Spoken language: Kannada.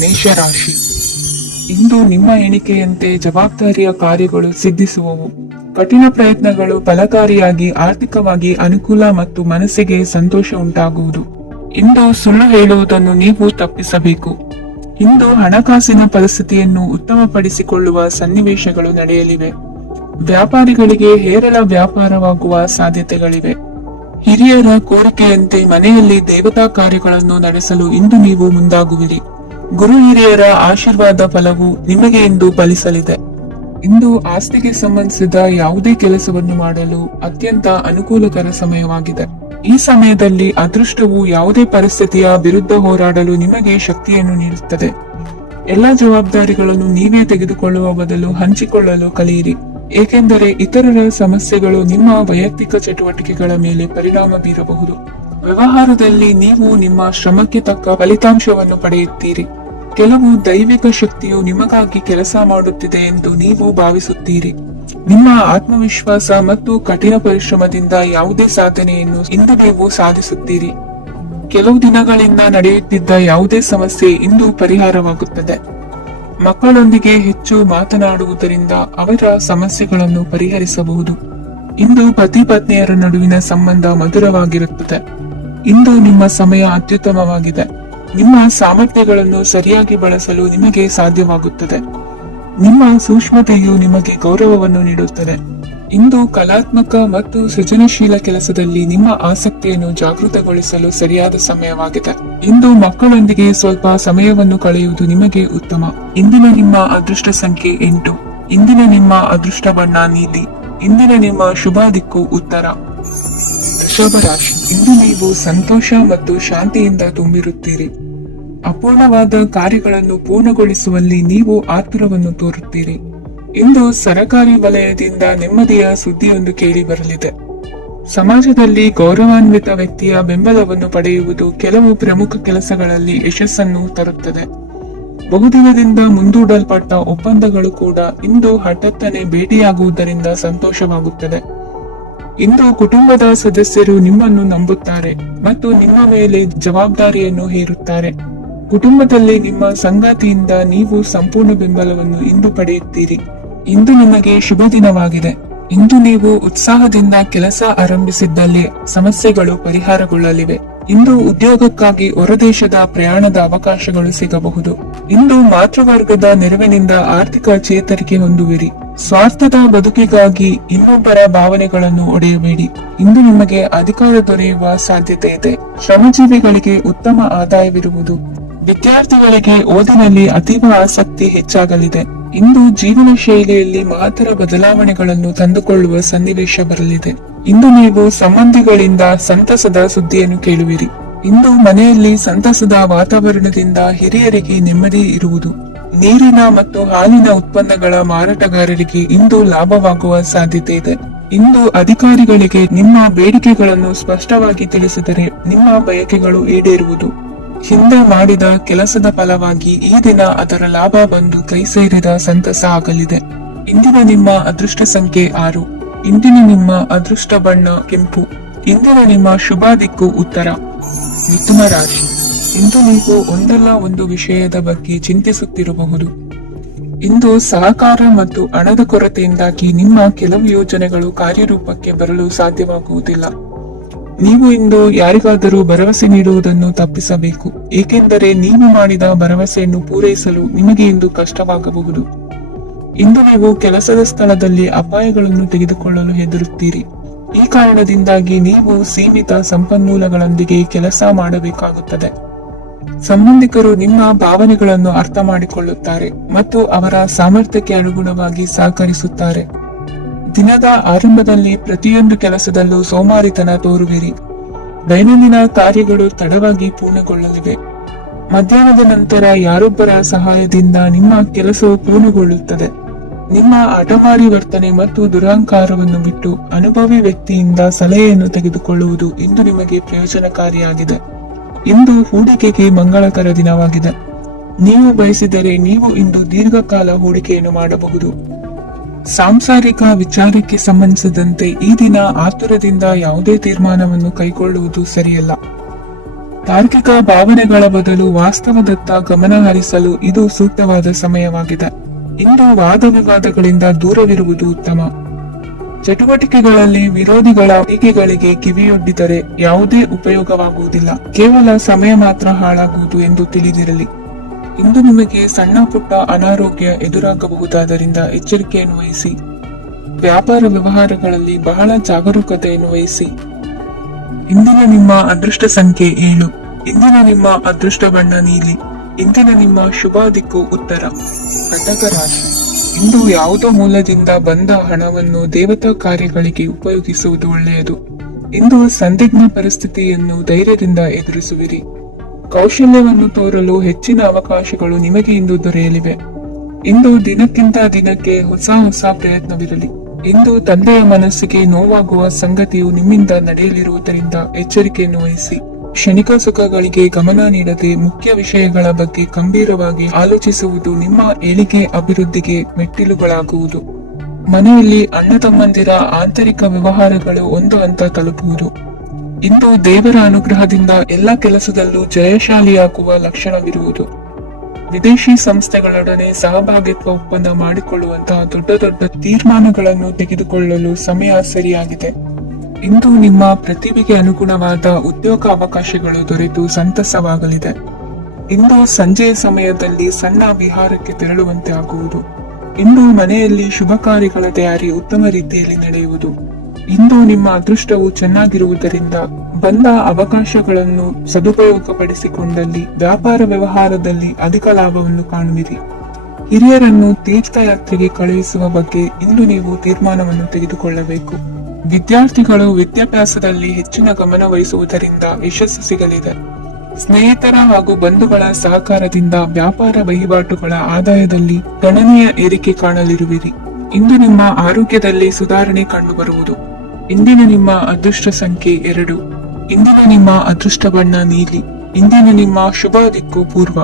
ಮೇಷರಾಶಿ. ಇಂದು ನಿಮ್ಮ ಎಣಿಕೆಯಂತೆ ಜವಾಬ್ದಾರಿಯ ಕಾರ್ಯಗಳು ಸಿದ್ಧಿಸುವವು. ಕಠಿಣ ಪ್ರಯತ್ನಗಳು ಫಲಕಾರಿಯಾಗಿ ಆರ್ಥಿಕವಾಗಿ ಅನುಕೂಲ ಮತ್ತು ಮನಸ್ಸಿಗೆ ಸಂತೋಷ ಉಂಟಾಗುವುದು. ಇಂದು ಸುಳ್ಳು ಹೇಳುವುದನ್ನು ನೀವು ತಪ್ಪಿಸಬೇಕು. ಇಂದು ಹಣಕಾಸಿನ ಪರಿಸ್ಥಿತಿಯನ್ನು ಉತ್ತಮಪಡಿಸಿಕೊಳ್ಳುವ ಸನ್ನಿವೇಶಗಳು ನಡೆಯಲಿವೆ. ವ್ಯಾಪಾರಿಗಳಿಗೆ ಹೇರಳ ವ್ಯಾಪಾರವಾಗುವ ಸಾಧ್ಯತೆಗಳಿವೆ. ಹಿರಿಯರ ಕೋರಿಕೆಯಂತೆ ಮನೆಯಲ್ಲಿ ದೇವತಾ ಕಾರ್ಯಗಳನ್ನು ನಡೆಸಲು ಇಂದು ನೀವು ಮುಂದಾಗುವಿರಿ. ಗುರು ಹಿರಿಯರ ಆಶೀರ್ವಾದ ಫಲವು ನಿಮಗೆ ಇಂದು ಫಲಿಸಲಿದೆ. ಇಂದು ಆಸ್ತಿಗೆ ಸಂಬಂಧಿಸಿದ ಯಾವುದೇ ಕೆಲಸವನ್ನು ಮಾಡಲು ಅತ್ಯಂತ ಅನುಕೂಲಕರ ಸಮಯವಾಗಿದೆ. ಈ ಸಮಯದಲ್ಲಿ ಅದೃಷ್ಟವು ಯಾವುದೇ ಪರಿಸ್ಥಿತಿಯ ವಿರುದ್ಧ ಹೋರಾಡಲು ನಿಮಗೆ ಶಕ್ತಿಯನ್ನು ನೀಡುತ್ತದೆ. ಎಲ್ಲಾ ಜವಾಬ್ದಾರಿಗಳನ್ನು ನೀವೇ ತೆಗೆದುಕೊಳ್ಳುವ ಬದಲು ಹಂಚಿಕೊಳ್ಳಲು ಕಲಿಯಿರಿ, ಏಕೆಂದರೆ ಇತರರ ಸಮಸ್ಯೆಗಳು ನಿಮ್ಮ ವೈಯಕ್ತಿಕ ಚಟುವಟಿಕೆಗಳ ಮೇಲೆ ಪರಿಣಾಮ ಬೀರಬಹುದು. ವ್ಯವಹಾರದಲ್ಲಿ ನೀವು ನಿಮ್ಮ ಶ್ರಮಕ್ಕೆ ತಕ್ಕ ಫಲಿತಾಂಶವನ್ನು ಪಡೆಯುತ್ತೀರಿ. ಕೆಲವು ದೈವಿಕ ಶಕ್ತಿಯು ನಿಮಗಾಗಿ ಕೆಲಸ ಮಾಡುತ್ತಿದೆ ಎಂದು ನೀವು ಭಾವಿಸುತ್ತೀರಿ. ನಿಮ್ಮ ಆತ್ಮವಿಶ್ವಾಸ ಮತ್ತು ಕಠಿಣ ಪರಿಶ್ರಮದಿಂದ ಯಾವುದೇ ಸಾಧನೆಯನ್ನು ಇಂದು ನೀವು ಸಾಧಿಸುತ್ತೀರಿ. ಕೆಲವು ದಿನಗಳಿಂದ ನಡೆಯುತ್ತಿದ್ದ ಯಾವುದೇ ಸಮಸ್ಯೆ ಇಂದು ಪರಿಹಾರವಾಗುತ್ತದೆ. ಮಕ್ಕಳೊಂದಿಗೆ ಹೆಚ್ಚು ಮಾತನಾಡುವುದರಿಂದ ಅವರ ಸಮಸ್ಯೆಗಳನ್ನು ಪರಿಹರಿಸಬಹುದು. ಇಂದು ಪತಿ ಪತ್ನಿಯರ ನಡುವಿನ ಸಂಬಂಧ ಮಧುರವಾಗಿರುತ್ತದೆ. ಇಂದು ನಿಮ್ಮ ಸಮಯ ಅತ್ಯುತ್ತಮವಾಗಿದೆ. ನಿಮ್ಮ ಸಾಮರ್ಥ್ಯಗಳನ್ನು ಸರಿಯಾಗಿ ಬಳಸಲು ನಿಮಗೆ ಸಾಧ್ಯವಾಗುತ್ತದೆ. ನಿಮ್ಮ ಸೂಕ್ಷ್ಮತೆಯು ನಿಮಗೆ ಗೌರವವನ್ನು ನೀಡುತ್ತದೆ. ಇಂದು ಕಲಾತ್ಮಕ ಮತ್ತು ಸೃಜನಶೀಲ ಕೆಲಸದಲ್ಲಿ ನಿಮ್ಮ ಆಸಕ್ತಿಯನ್ನು ಜಾಗೃತಗೊಳಿಸಲು ಸರಿಯಾದ ಸಮಯವಾಗಿದೆ. ಇಂದು ಮಕ್ಕಳೊಂದಿಗೆ ಸ್ವಲ್ಪ ಸಮಯವನ್ನು ಕಳೆಯುವುದು ನಿಮಗೆ ಉತ್ತಮ. ಇಂದಿನ ನಿಮ್ಮ ಅದೃಷ್ಟ ಸಂಖ್ಯೆ 8. ಇಂದಿನ ನಿಮ್ಮ ಅದೃಷ್ಟ ಬಣ್ಣ ನೀಲಿ. ಇಂದಿನ ನಿಮ್ಮ ಶುಭ ದಿಕ್ಕು ಉತ್ತರ. ವೃಷಭ ರಾಶಿ. ಇಂದು ನೀವು ಸಂತೋಷ ಮತ್ತು ಶಾಂತಿಯಿಂದ ತುಂಬಿರುತ್ತೀರಿ. ಅಪೂರ್ಣವಾದ ಕಾರ್ಯಗಳನ್ನು ಪೂರ್ಣಗೊಳಿಸುವಲ್ಲಿ ನೀವು ಆತುರವನ್ನು ತೋರುತ್ತೀರಿ. ಇಂದು ಸರಕಾರಿ ವಲಯದಿಂದ ನೆಮ್ಮದಿಯ ಸುದ್ದಿಯೊಂದು ಕೇಳಿ ಬರಲಿದೆ. ಸಮಾಜದಲ್ಲಿ ಗೌರವಾನ್ವಿತ ವ್ಯಕ್ತಿಯ ಬೆಂಬಲವನ್ನು ಪಡೆಯುವುದು ಕೆಲವು ಪ್ರಮುಖ ಕೆಲಸಗಳಲ್ಲಿ ಯಶಸ್ಸನ್ನು ತರುತ್ತದೆ. ಬಹುದಿನದಿಂದ ಮುಂದೂಡಲ್ಪಟ್ಟ ಒಪ್ಪಂದಗಳು ಕೂಡ ಇಂದು ಹಠಾತ್ತನೆ ಭೇಟಿಯಾಗುವುದರಿಂದ ಸಂತೋಷವಾಗುತ್ತದೆ. ಇಂದು ಕುಟುಂಬದ ಸದಸ್ಯರು ನಿಮ್ಮನ್ನು ನಂಬುತ್ತಾರೆ ಮತ್ತು ನಿಮ್ಮ ಮೇಲೆ ಜವಾಬ್ದಾರಿಯನ್ನು ಹೇರುತ್ತಾರೆ. ಕುಟುಂಬದಲ್ಲಿ ನಿಮ್ಮ ಸಂಗಾತಿಯಿಂದ ನೀವು ಸಂಪೂರ್ಣ ಬೆಂಬಲವನ್ನು ಇಂದು ಪಡೆಯುತ್ತೀರಿ. ಇಂದು ನಿಮಗೆ ಶುಭ ದಿನವಾಗಿದೆ. ಇಂದು ನೀವು ಉತ್ಸಾಹದಿಂದ ಕೆಲಸ ಆರಂಭಿಸಿದ್ದಲ್ಲಿ ಸಮಸ್ಯೆಗಳು ಪರಿಹಾರಗೊಳ್ಳಲಿವೆ. ಇಂದು ಉದ್ಯೋಗಕ್ಕಾಗಿ ಹೊರದೇಶದ ಪ್ರಯಾಣದ ಅವಕಾಶಗಳು ಸಿಗಬಹುದು. ಇಂದು ಮಾತೃವರ್ಗದ ನೆರವಿನಿಂದ ಆರ್ಥಿಕ ಚೇತರಿಕೆ ಹೊಂದುವಿರಿ. ಸ್ವಾರ್ಥದ ಬದುಕಿಗಾಗಿ ಇನ್ನೊಬ್ಬರ ಭಾವನೆಗಳನ್ನು ಒಡೆಯಬೇಡಿ. ಇಂದು ನಿಮಗೆ ಅಧಿಕಾರ ದೊರೆಯುವ ಸಾಧ್ಯತೆ ಇದೆ. ಶ್ರಮಜೀವಿಗಳಿಗೆ ಉತ್ತಮ ಆದಾಯವಿರುವುದು. ವಿದ್ಯಾರ್ಥಿಗಳಿಗೆ ಓದಿನಲ್ಲಿ ಅತೀವ ಆಸಕ್ತಿ ಹೆಚ್ಚಾಗಲಿದೆ. ಇಂದು ಜೀವನ ಶೈಲಿಯಲ್ಲಿ ಮಹತ್ತರ ಬದಲಾವಣೆಗಳನ್ನು ತಂದುಕೊಳ್ಳುವ ಸನ್ನಿವೇಶ ಬರಲಿದೆ. ಇಂದು ನೀವು ಸಂಬಂಧಿಗಳಿಂದ ಸಂತಸದ ಸುದ್ದಿಯನ್ನು ಕೇಳುವಿರಿ. ಇಂದು ಮನೆಯಲ್ಲಿ ಸಂತಸದ ವಾತಾವರಣದಿಂದ ಹಿರಿಯರಿಗೆ ನೆಮ್ಮದಿ ಇರುವುದು. ನೀರಿನ ಮತ್ತು ಹಾಲಿನ ಉತ್ಪನ್ನಗಳ ಮಾರಾಟಗಾರರಿಗೆ ಇಂದು ಲಾಭವಾಗುವ ಸಾಧ್ಯತೆ ಇದೆ. ಇಂದು ಅಧಿಕಾರಿಗಳಿಗೆ ನಿಮ್ಮ ಬೇಡಿಕೆಗಳನ್ನು ಸ್ಪಷ್ಟವಾಗಿ ತಿಳಿಸಿದರೆ ನಿಮ್ಮ ಬಯಕೆಗಳು ಈಡೇರುವುದು. ಹಿಂದೆ ಮಾಡಿದ ಕೆಲಸದ ಫಲವಾಗಿ ಈ ದಿನ ಅದರ ಲಾಭ ಬಂದು ಕೈ ಸೇರಿದ ಸಂತಸ ಆಗಲಿದೆ. ಇಂದಿನ ನಿಮ್ಮ ಅದೃಷ್ಟ ಸಂಖ್ಯೆ 6. ಇಂದಿನ ನಿಮ್ಮ ಅದೃಷ್ಟ ಬಣ್ಣ ಕೆಂಪು. ಇಂದಿನ ನಿಮ್ಮ ಶುಭ ದಿಕ್ಕು ಉತ್ತರ. ಮಿಥುನ ರಾಶಿ. ಇಂದು ನೀವು ಒಂದಲ್ಲ ಒಂದು ವಿಷಯದ ಬಗ್ಗೆ ಚಿಂತಿಸುತ್ತಿರಬಹುದು. ಇಂದು ಸಹಕಾರ ಮತ್ತು ಹಣದ ಕೊರತೆಯಿಂದಾಗಿ ನಿಮ್ಮ ಕೆಲವು ಯೋಜನೆಗಳು ಕಾರ್ಯರೂಪಕ್ಕೆ ಬರಲು ಸಾಧ್ಯವಾಗುವುದಿಲ್ಲ. ನೀವು ಇಂದು ಯಾರಿಗಾದರೂ ಭರವಸೆ ನೀಡುವುದನ್ನು ತಪ್ಪಿಸಬೇಕು, ಏಕೆಂದರೆ ನೀವು ಮಾಡಿದ ಭರವಸೆಯನ್ನು ಪೂರೈಸಲು ನಿಮಗೆ ಇಂದು ಕಷ್ಟವಾಗಬಹುದು. ಇಂದು ನೀವು ಕೆಲಸದ ಸ್ಥಳದಲ್ಲಿ ಅಪಾಯಗಳನ್ನು ತೆಗೆದುಕೊಳ್ಳಲು ಹೆದರುತ್ತೀರಿ. ಈ ಕಾರಣದಿಂದಾಗಿ ನೀವು ಸೀಮಿತ ಸಂಪನ್ಮೂಲಗಳೊಂದಿಗೆ ಕೆಲಸ ಮಾಡಬೇಕಾಗುತ್ತದೆ. ಸಂಬಂಧಿಕರು ನಿಮ್ಮ ಭಾವನೆಗಳನ್ನು ಅರ್ಥ ಮಾಡಿಕೊಳ್ಳುತ್ತಾರೆ ಮತ್ತು ಅವರ ಸಾಮರ್ಥ್ಯಕ್ಕೆ ಅನುಗುಣವಾಗಿ ಸಹಕರಿಸುತ್ತಾರೆ. ದಿನದ ಆರಂಭದಲ್ಲಿ ಪ್ರತಿಯೊಂದು ಕೆಲಸದಲ್ಲೂ ಸೋಮಾರಿತನ ತೋರುವಿರಿ. ದೈನಂದಿನ ಕಾರ್ಯಗಳು ತಡವಾಗಿ ಪೂರ್ಣಗೊಳ್ಳಲಿವೆ. ಮಧ್ಯಾಹ್ನದ ನಂತರ ಯಾರೊಬ್ಬರ ಸಹಾಯದಿಂದ ನಿಮ್ಮ ಕೆಲಸವು ಪೂರ್ಣಗೊಳ್ಳುತ್ತದೆ. ನಿಮ್ಮ ಹಠಮಾರಿ ವರ್ತನೆ ಮತ್ತು ದುರಹಂಕಾರವನ್ನು ಬಿಟ್ಟು ಅನುಭವಿ ವ್ಯಕ್ತಿಯಿಂದ ಸಲಹೆಯನ್ನು ತೆಗೆದುಕೊಳ್ಳುವುದು ಇಂದು ನಿಮಗೆ ಪ್ರಯೋಜನಕಾರಿಯಾಗಿದೆ. ಇಂದು ಹೂಡಿಕೆಗೆ ಮಂಗಳಕರ ದಿನವಾಗಿದೆ. ನೀವು ಬಯಸಿದರೆ ನೀವು ಇಂದು ದೀರ್ಘಕಾಲ ಹೂಡಿಕೆಯನ್ನು ಮಾಡಬಹುದು. ಸಾಂಸಾರಿಕ ವಿಚಾರಕ್ಕೆ ಸಂಬಂಧಿಸಿದಂತೆ ಈ ದಿನ ಆತುರದಿಂದ ಯಾವುದೇ ತೀರ್ಮಾನವನ್ನು ಕೈಗೊಳ್ಳುವುದು ಸರಿಯಲ್ಲ. ತಾರ್ಕಿಕ ಭಾವನೆಗಳ ಬದಲು ವಾಸ್ತವದತ್ತ ಗಮನ ಹರಿಸಲು ಇದು ಸೂಕ್ತವಾದ ಸಮಯವಾಗಿದೆ. ಇಂದು ವಾದ ವಿವಾದಗಳಿಂದ ದೂರವಿರುವುದು ಉತ್ತಮ. ಚಟುವಟಿಕೆಗಳಲ್ಲಿ ವಿರೋಧಿಗಳ ಟೀಕೆಗಳಿಗೆ ಕಿವಿಯೊಡ್ಡಿದರೆ ಯಾವುದೇ ಉಪಯೋಗವಾಗುವುದಿಲ್ಲ, ಕೇವಲ ಸಮಯ ಮಾತ್ರ ಹಾಳಾಗುವುದು ಎಂದು ತಿಳಿದಿರಲಿ. ಇಂದು ನಿಮಗೆ ಸಣ್ಣ ಪುಟ್ಟ ಅನಾರೋಗ್ಯ ಎದುರಾಗಬಹುದಾದ್ದರಿಂದ ಎಚ್ಚರಿಕೆಯನ್ನು ವಹಿಸಿ. ವ್ಯಾಪಾರ ವ್ಯವಹಾರಗಳಲ್ಲಿ ಬಹಳ ಜಾಗರೂಕತೆಯನ್ನು ವಹಿಸಿ. ಇಂದಿನ ನಿಮ್ಮ ಅದೃಷ್ಟ ಸಂಖ್ಯೆ 7. ಇಂದಿನ ನಿಮ್ಮ ಅದೃಷ್ಟ ಬಣ್ಣ ನೀಲಿ. ಇಂದಿನ ನಿಮ್ಮ ಶುಭ ದಿಕ್ಕು ಉತ್ತರ. ಕಟಕ ರಾಶಿ. ಇಂದು ಯಾವುದೋ ಮೂಲದಿಂದ ಬಂದ ಹಣವನ್ನು ದೇವತಾ ಕಾರ್ಯಗಳಿಗೆ ಉಪಯೋಗಿಸುವುದು ಒಳ್ಳೆಯದು. ಇಂದು ಸಂದಿಗ್ಧ ಪರಿಸ್ಥಿತಿಯನ್ನು ಧೈರ್ಯದಿಂದ ಎದುರಿಸುವಿರಿ. ಕೌಶಲ್ಯವನ್ನು ತೋರಲು ಹೆಚ್ಚಿನ ಅವಕಾಶಗಳು ನಿಮಗೆ ಇಂದು ದೊರೆಯಲಿವೆ. ಇಂದು ದಿನಕ್ಕಿಂತ ದಿನಕ್ಕೆ ಹೊಸ ಪ್ರಯತ್ನವಿರಲಿ. ಇಂದು ತಂದೆಯ ಮನಸ್ಸಿಗೆ ನೋವಾಗುವ ಸಂಗತಿಯು ನಿಮ್ಮಿಂದ ನಡೆಯಲಿರುವುದರಿಂದ ಎಚ್ಚರಿಕೆಯನ್ನು ವಹಿಸಿ. ಕ್ಷಣಿಕ ಸುಖಗಳಿಗೆ ಗಮನ ನೀಡದೆ ಮುಖ್ಯ ವಿಷಯಗಳ ಬಗ್ಗೆ ಗಂಭೀರವಾಗಿ ಆಲೋಚಿಸುವುದು ನಿಮ್ಮ ಏಳಿಗೆ ಅಭಿವೃದ್ಧಿಗೆ ಮೆಟ್ಟಿಲುಗಳಾಗುವುದು. ಮನೆಯಲ್ಲಿ ಅಣ್ಣ ತಮ್ಮಂದಿರ ಆಂತರಿಕ ವ್ಯವಹಾರಗಳು ಒಂದು ಹಂತ ತಲುಪುವುದು. ಇಂದು ದೇವರ ಅನುಗ್ರಹದಿಂದ ಎಲ್ಲ ಕೆಲಸದಲ್ಲೂ ಜಯಶಾಲಿಯಾಗುವ ಲಕ್ಷಣವಿರುವುದು. ವಿದೇಶಿ ಸಂಸ್ಥೆಗಳೊಡನೆ ಸಹಭಾಗಿತ್ವ ಒಪ್ಪಂದ ಮಾಡಿಕೊಳ್ಳುವಂತಹ ದೊಡ್ಡ ತೀರ್ಮಾನಗಳನ್ನು ತೆಗೆದುಕೊಳ್ಳಲು ಸಮಯ ಸರಿಯಾಗಿದೆ. ಇಂದು ನಿಮ್ಮ ಪ್ರತಿಭೆಗೆ ಅನುಗುಣವಾದ ಉದ್ಯೋಗ ಅವಕಾಶಗಳು ದೊರೆತು ಸಂತಸವಾಗಲಿದೆ. ಇಂದು ಸಂಜೆಯ ಸಮಯದಲ್ಲಿ ಸಣ್ಣ ವಿಹಾರಕ್ಕೆ ತೆರಳುವಂತೆ ಆಗುವುದು. ಇಂದು ಮನೆಯಲ್ಲಿ ಶುಭ ಕಾರ್ಯಗಳ ತಯಾರಿ ಉತ್ತಮ ರೀತಿಯಲ್ಲಿ ನಡೆಯುವುದು. ಇಂದು ನಿಮ್ಮ ಅದೃಷ್ಟವು ಚೆನ್ನಾಗಿರುವುದರಿಂದ ಬಂದ ಅವಕಾಶಗಳನ್ನು ಸದುಪಯೋಗಪಡಿಸಿಕೊಂಡಲ್ಲಿ ವ್ಯಾಪಾರ ವ್ಯವಹಾರದಲ್ಲಿ ಅಧಿಕ ಲಾಭವನ್ನು ಕಾಣುವಿರಿ. ಹಿರಿಯರನ್ನು ತೀರ್ಥಯಾತ್ರೆಗೆ ಕಳುಹಿಸುವ ಬಗ್ಗೆ ಇಂದು ನೀವು ತೀರ್ಮಾನವನ್ನು ತೆಗೆದುಕೊಳ್ಳಬೇಕು. ವಿದ್ಯಾರ್ಥಿಗಳು ವಿದ್ಯಾಭ್ಯಾಸದಲ್ಲಿ ಹೆಚ್ಚಿನ ಗಮನ ವಹಿಸುವುದರಿಂದ ಯಶಸ್ಸು ಸಿಗಲಿದೆ. ಸ್ನೇಹಿತರ ಹಾಗೂ ಬಂಧುಗಳ ಸಹಕಾರದಿಂದ ವ್ಯಾಪಾರ ವಹಿವಾಟುಗಳ ಆದಾಯದಲ್ಲಿ ಗಣನೀಯ ಏರಿಕೆ ಕಾಣಲಿರುವಿರಿ. ಇಂದು ನಿಮ್ಮ ಆರೋಗ್ಯದಲ್ಲಿ ಸುಧಾರಣೆ ಕಂಡುಬರುವುದು. ಇಂದಿನ ನಿಮ್ಮ ಅದೃಷ್ಟ ಸಂಖ್ಯೆ 2. ಇಂದಿನ ನಿಮ್ಮ ಅದೃಷ್ಟ ಬಣ್ಣ ನೀಲಿ. ಇಂದಿನ ನಿಮ್ಮ ಶುಭ ದಿಕ್ಕು ಪೂರ್ವ.